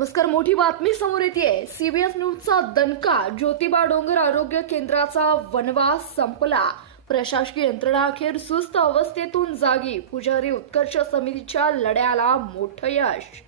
नमस्कार. मोठी बातमी समोर येते. सीबीएस न्यूजचा दणका. ज्योतिबा डोंगर आरोग्य केंद्राचा वनवास संपला. प्रशासकीय यंत्रणा अखेर सुस्त अवस्थेतून जागी. पुजारी उत्कर्ष समितीच्या लढ्याला मोठं यश.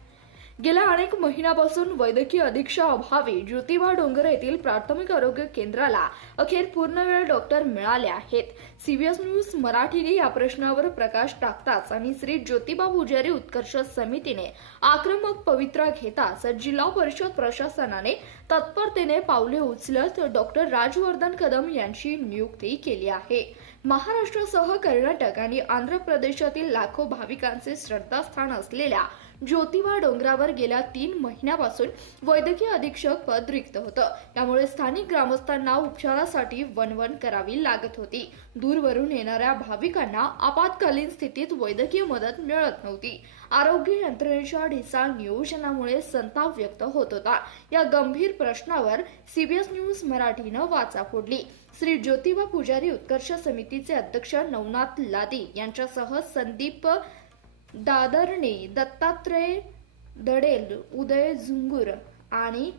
गेल्या अनेक महिन्यापासून वैद्यकीय अधीक्षक अभावी ज्योतिबा डोंगर येथील प्राथमिक आरोग्य केंद्राला अखेर पूर्णवेळ डॉक्टर मिळाले आहेत. सीबीएस न्यूज मराठीने या प्रश्नावर प्रकाश टाकताच आणि श्री ज्योतिबा पुजारी उत्कर्ष समितीने आक्रमक पवित्रा घेताच जिल्हा परिषद प्रशासनाने तत्परतेने पावले उचलत डॉक्टर राजवर्धन कदम यांची नियुक्ती केली आहे. महाराष्ट्रासह कर्नाटक आणि आंध्र प्रदेशातील लाखो भाविकांचे श्रद्धास्थान असलेल्या ज्योतिबा डोंगरावर गेल्या 3 महिन्यापासून वैद्यकीय अधीक्षक पद रिक्त होतं. त्यामुळे स्थानिक ग्रामस्थांना उपचारासाठी वणवण करावी लागत होती. दूरवरून येणाऱ्या भाविकांना आपत्कालीन स्थितीत वैद्यकीय मदत मिळत नव्हती. आरोग्य यंत्रणेच्या ढिसाळ नियोजनामुळे संताप व्यक्त होत होता. या गंभीर प्रश्नावर सीबीएस न्यूज मराठीनं वाचा फोडली. श्री ज्योतिबा पुजारी उत्कर्ष समितीचे अध्यक्ष नवनाथ लादी यांच्यासह संदीप दादरणे, दत्तात्रय दडेल, उदय झुंगूर आणि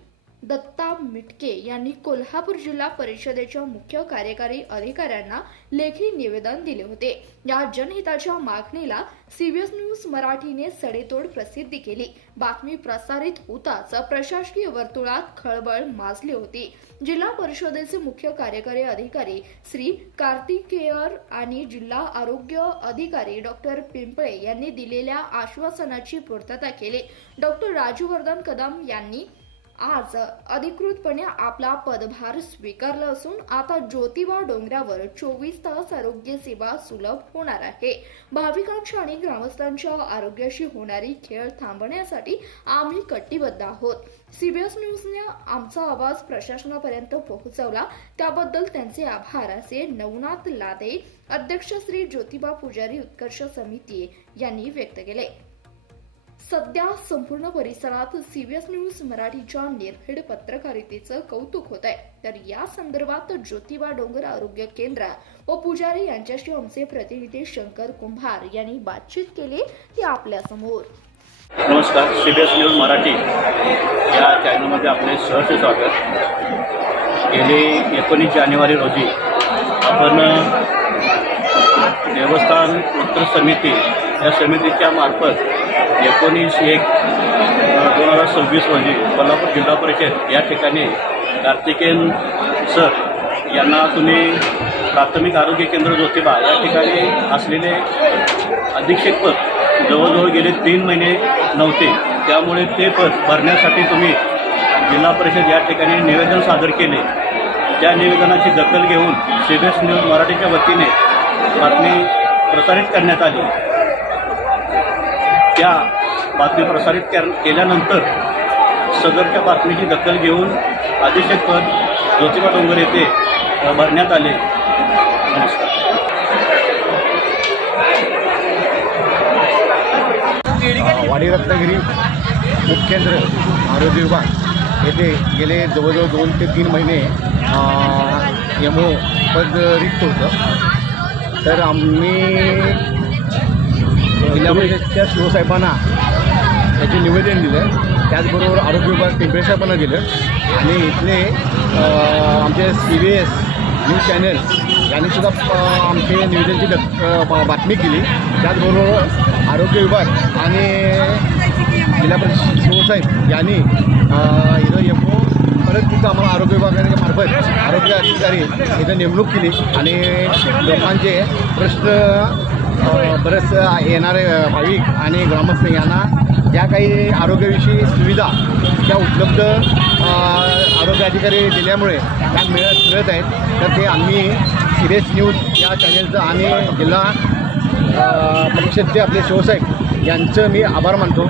दत्ता मिटके यांनी कोल्हापूर जिल्हा परिषदेच्या मुख्य कार्यकारी अधिकाऱ्यांना लेखी निवेदन दिले होते. या जनहिताच्या मागणीला सीबीएस न्यूज मराठीने सडेतोड प्रसिद्धी केली. बातमी प्रसारित होताच प्रशासकीय वर्तुळात खळबळ माजली होती. जिल्हा परिषदेचे मुख्य कार्यकारी अधिकारी श्री कार्तिकेयर आणि जिल्हा आरोग्य अधिकारी डॉक्टर पिंपळे यांनी दिलेल्या आश्वासनाची पूर्तता केली. डॉक्टर राजवर्धन कदम यांनी आज अधिकृतपणे आपला पदभार स्वीकारला असून आता ज्योतिबा डोंगरावर 24 तास आरोग्य सेवा सुलभ होणार आहे. भाविकांच्या आणि ग्रामस्थांच्या आरोग्याशी होणारी खेळ थांबवण्यासाठी आम्ही कटिबद्ध आहोत. सीबीएस न्यूजने आमचा आवाज प्रशासनापर्यंत पोहोचवला त्याबद्दल त्यांचे आभार असे नवनाथ लादे, अध्यक्ष श्री ज्योतिबा पुजारी उत्कर्ष समिती यांनी व्यक्त केले. सध्या संपूर्ण परिसरात सीबीएस न्यूज मराठीच्या निर्भीड पत्रकारितेचं कौतुक होत आहे. तर या संदर्भात ज्योतिबा डोंगर आरोग्य केंद्र व पुजारी यांच्याशी आमचे प्रतिनिधी शंकर कुंभार यांनी बातचीत केली. ती आपल्या समोर. नमस्कार. सीबीएस न्यूज मराठी या चॅनलमध्ये आपले सहर्ष स्वागत. गेले 19 जानेवारी रोजी आपण देवस्थान उत्कर्ष समिती या समितीच्या मार्फत 19/1/2026 रोजी कोल्हापूर जिल्हा परिषद या ठिकाणी कार्तिकेयन सर यांना तुम्ही प्राथमिक आरोग्य केंद्र ज्योतिबा या ठिकाणी असलेले अधीक्षकपद जवळजवळ गेले 3 महिने नव्हते. त्यामुळे ते पद भरण्यासाठी तुम्ही जिल्हा परिषद या ठिकाणी निवेदन सादर केले. त्या निवेदनाची दखल घेऊन सीबीएस न्यूज मराठीच्या वतीने बातमी प्रसारित करण्यात आली. त्या बातमी प्रसारित केल्यानंतर सदरच्या बातमीची दखल घेऊन अधीक्षकपद ज्योतिबा डोंगर येथे भरण्यात आले. नमस्कार. वाडी रत्नागिरी उपकेंद्र आरोग्य विभाग येथे गेले जवळजवळ 2 ते 3 महिने एमओ पद रिक्त होतं. तर आम्ही जिल्हा परिषदच्या शिवसाहेबांना त्याचे निवेदन दिलं. त्याचबरोबर आरोग्य विभाग पिंपळे साहेबांना दिलं आणि इथले आमचे सीबीएस न्यूज चॅनल यांनीसुद्धा आमचे निवेदनची बातमी केली. त्याचबरोबर आरोग्य विभाग आणि जिल्हा परिषद शिवसाहेब यांनी इथं एमओ परत तिथं आम्हाला आरोग्य विभागामार्फत आरोग्य अधिकारी इथं नेमणूक केली आणि लोकांचे प्रश्न बरेच येणारे भाविक आणि ग्रामस्थ यांना ज्या काही आरोग्यविषयी सुविधा त्या उपलब्ध आरोग्य अधिकारी दिल्यामुळे त्या मिळत आहेत. तर ते आम्ही सीबीएस न्यूज या चॅनलचं आणि जिल्हा परिषदचे आपले शिवसाहेब यांचं मी आभार मानतो.